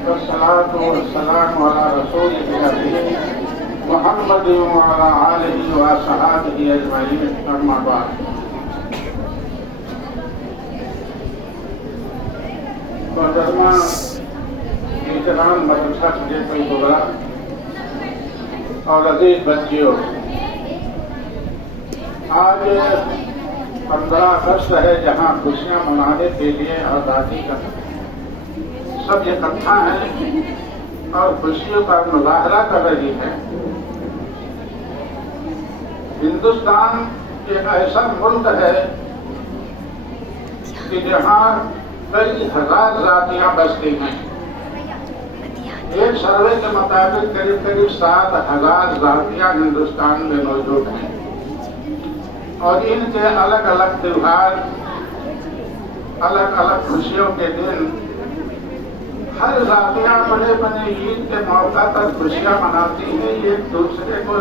والصلاة والسلام على رسول الأمين محمد وعلى آله وصحبه أجمعين أما بعد. محترمہ احترام مدرسہ شریف الکبریٰ اور عزیز بچیوں، آج 15 اگست ہے، جہاں خوشیاں منانے کے لیے آزادی کا سب اکٹھا ہیں اور خوشیوں کا مظاہرہ کر رہی ہے. ہندوستان ایک ایسا ملک ہے کہ جہاں کئی ہزار ذاتیاں بستی ہیں. ایک سروے کے مطابق قریب 7,000 ذاتیاں ہندوستان میں موجود ہیں اور ان کے الگ الگ تہوار، الگ الگ خوشیوں کے دن، ہر ذاتیاں بڑے بڑے عید کے موقع پر خوشیاں مناتی ہیں. ایک دوسرے کو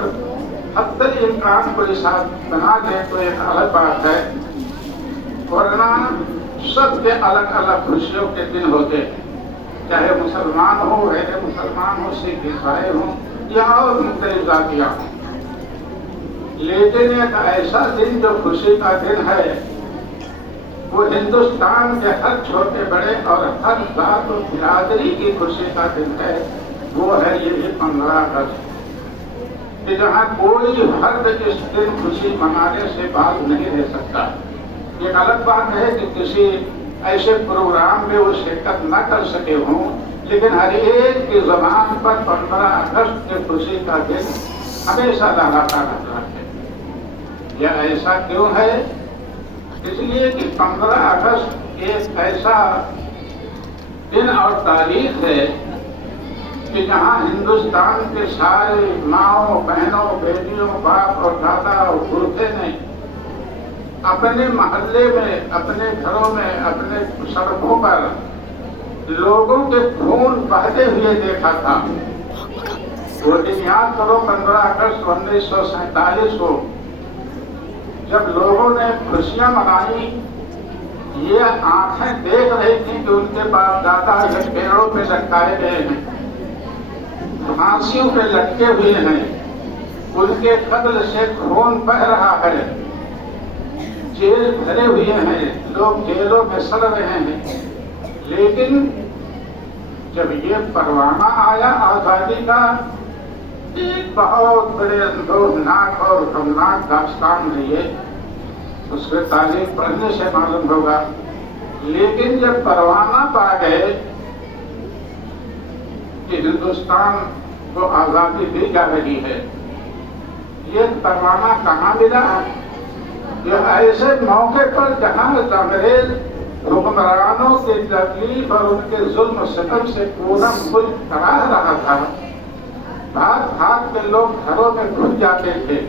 حتی امکان کو ساتھ بنا دے تو ایک الگ بات ہے، ورنہ سب کے الگ الگ خوشیوں کے دن ہوتے، چاہے مسلمان ہو، غیر مسلمان ہو، سکھ عیسائی ہوں یا اور مختلف ذاتیاں ہوں. لیکن ایک ایسا دن جو خوشی کا دن ہے، وہ ہندوستان کے ہر چھوٹے بڑے اور ہر ذات و برادری کی خوشی کا دن ہے. وہ ہے یہ 15 اگست، کہ جہاں کوئی فرد اس دن خوشی منانے سے باز نہیں رہ سکتا. یہ الگ بات ہے کہ کسی ایسے پروگرام میں وہ شرکت نہ کر سکے ہوں، لیکن ہر ایک کی زبان پر 15 اگست کی خوشی کا دن ہمیشہ لگاتا رہتا ہے. یہ ایسا کیوں ہے؟ اس لیے کہ 15 اگست ایک ایسا دن اور تاریخ ہے کہ جہاں ہندوستان کے سارے ماؤں، بہنوں، بیٹیوں، باپ اور دادا اور بوڑھے نے اپنے محلے میں، اپنے گھروں میں، اپنے سڑکوں پر لوگوں کے خون بہتے ہوئے دیکھا تھا. وہ دن یاد کرو، 15 اگست 1947 کو جب لوگوں نے خوشیاں منائی، یہ آنکھیں دیکھ رہی تھیں کہ ان کے باپ دادا یہ پیڑوں پہ لٹکائے گئے ہیں، پھانسیوں پہ لٹکے ہوئے ہیں، ان کے قتل سے خون بہہ رہا ہے، جیل بھرے ہوئے ہیں، لوگ جیلوں میں سڑ رہے ہیں. لیکن جب یہ پروانہ آیا آزادی کا، ایک بہت بڑے اندوہناک اور غمناک داستان ہے یہ، اس کے تاریخ پڑھنے سے معلوم ہوگا. لیکن جب پروانہ پا گئے کہ ہندوستان کو آزادی دی جا رہی ہے، یہ پروانہ کہاں ملا؟ یہ ایسے موقع پر جہاں انگریز حکمرانوں کی تکلیف اور ان کے ظلم و ستم سے پورا ملک تباہ رہا تھا. بھاگ بھاگ کے لوگ گھروں میں گھس جاتے تھے،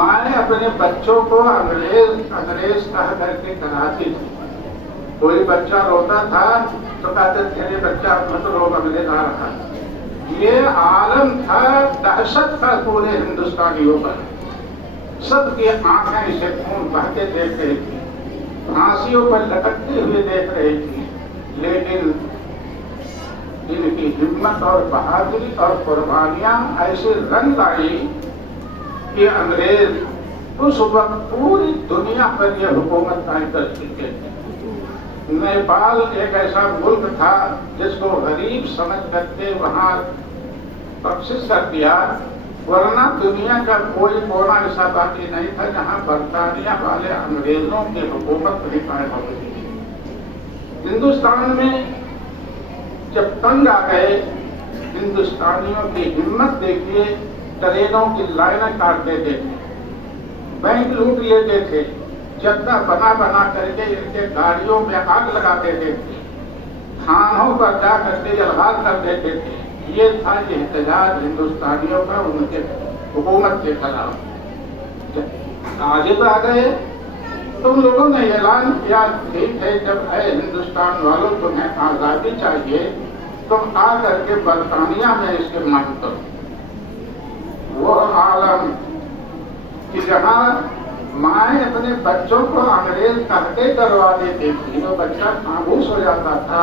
مائیں اپنے بچوں کو انگریز کہہ کر کے کراتی تھی. کوئی بچہ روتا تھا تو کہتے تھے بچہ مت رو، انگریز آ رہا. یہ عالم تھا دہشت کا پورے ہندوستانیوں پر. سب کی آنکھیں اسے خون بہتے دیکھ رہی تھی، پھانسیوں پر لٹکتے ہوئے دیکھ رہی تھی. لیکن ان کی ہمت اور بہادری اور قربانیاں ایسے رنگ لائی کہ انگریز اس وقت پوری دنیا پر یہ حکومت قائم کر چکے تھے. نیپال ایک ایسا ملک تھا جس کو غریب سمجھ کر کے وہاں بخشش کر دیا، ورنہ دنیا کا کوئی کونا ایسا باقی نہیں تھا جہاں برطانیہ والے انگریزوں کی حکومت نہیں قائم ہو گئی. ہندوستان میں جب تنگ آ گئے، ہندوستانیوں کی ہمت دیکھیے، ٹرینوں کی لائنیں کاٹ دیتے تھے، بینک لوٹ لیتے تھے، چدہ بنا بنا کر کے ان کے گاڑیوں میں آگ لگا دیتے تھے، تھانوں پر جا کر کے جلغال کر دیتے تھے. یہ تھا یہ احتجاج ہندوستانیوں کا ان کے حکومت کے خلاف. عاجز آ گئے، تم لوگوں نے اعلان کیا ٹھیک ہے، جب اے ہندوستان والوں تمہیں آزادی چاہیے، تم آ کر کے برطانیہ میں اس کے مانگ کرو. وہ عالم کہ جہاں مائیں اپنے بچوں کو انگریز تحقیق کروا دیتی تھی، وہ بچہ خاموش ہو جاتا تھا،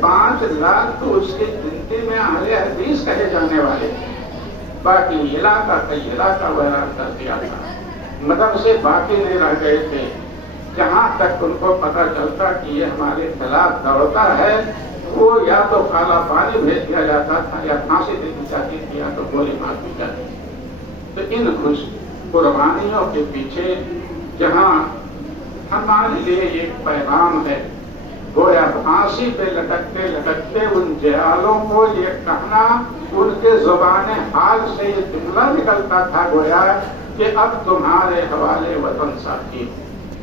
5 لاکھ تو اس کی گنتی میں اہل حدیث کہے جانے والے، باقی علاقہ کئی علاقہ ویران کر دیا تھا، مطلب سے باقی نہیں رہ گئے تھے۔ جہاں تک ان کو پتہ چلتا کہ یہ ہمارے خلاف دوڑتا ہے، وہ یا تو کالا پانی بھیج دیا جاتا تھا، یا پھانسی دے دی جاتی تھی، یا تو گولی مار دی جاتی تھی۔ تو ان خوش قربانیوں کے پیچھے جہاں ہمارے لیے ایک پیغام ہے، گویا پھانسی پہ لٹکتے لٹکتے ان جیالوں کو یہ کہنا، ان کے زبان حال سے یہ جملہ نکلتا تھا گویا کہ اب تمہارے حوالے وطن ساتھی،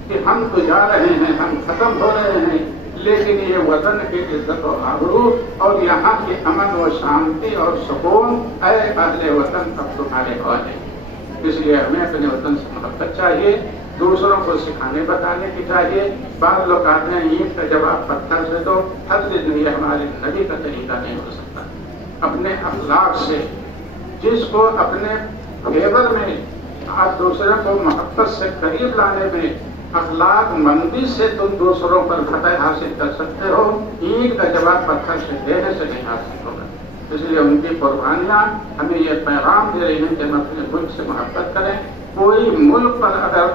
کہ ہم تو جا رہے ہیں، ہم ختم ہو رہے ہیں، لیکن یہ وطن کی عزت و آبرو اور یہاں کی امن و شانتی اور سکون، اے اہل وطن اب تمہارے حوالے۔ اس لیے ہمیں اپنے وطن سے محبت چاہیے، دوسروں کو سکھانے بتانے کی چاہیے۔ بعض لوگ کہتے ہیں اینٹ کا جواب پتھر سے دو، ہر زندگی ہمارے نبی کا طریقہ نہیں ہو سکتا۔ اپنے اخلاق سے، جس کو اپنے فیور میں آپ دوسرے کو محبت سے قریب لانے میں اخلاق مندی سے تم دوسروں پر فتح حاصل کر سکتے ہو، اینٹ کا جواب پتھر سے دینے سے نہیں حاصل ہوگا۔ اس لیے ان کی قربانیاں ہمیں یہ پیغام دے رہی ہیں کہ ہم اپنے ملک سے محبت کریں۔ کوئی ملک پر اگر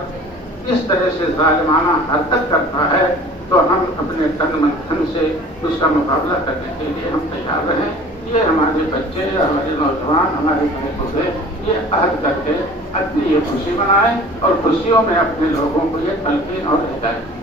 اس طرح سے ظالمانہ حرکت کرتا ہے تو ہم اپنے تن من دھن سے اس کا مقابلہ کرنے کے لیے ہم تیار رہیں۔ یہ ہمارے بچے، ہمارے نوجوان، ہمارے بڑے یہ عہد کر کے اپنی یہ خوشی منائیں اور خوشیوں میں اپنے لوگوں کو یہ تلقین اور ہدایت۔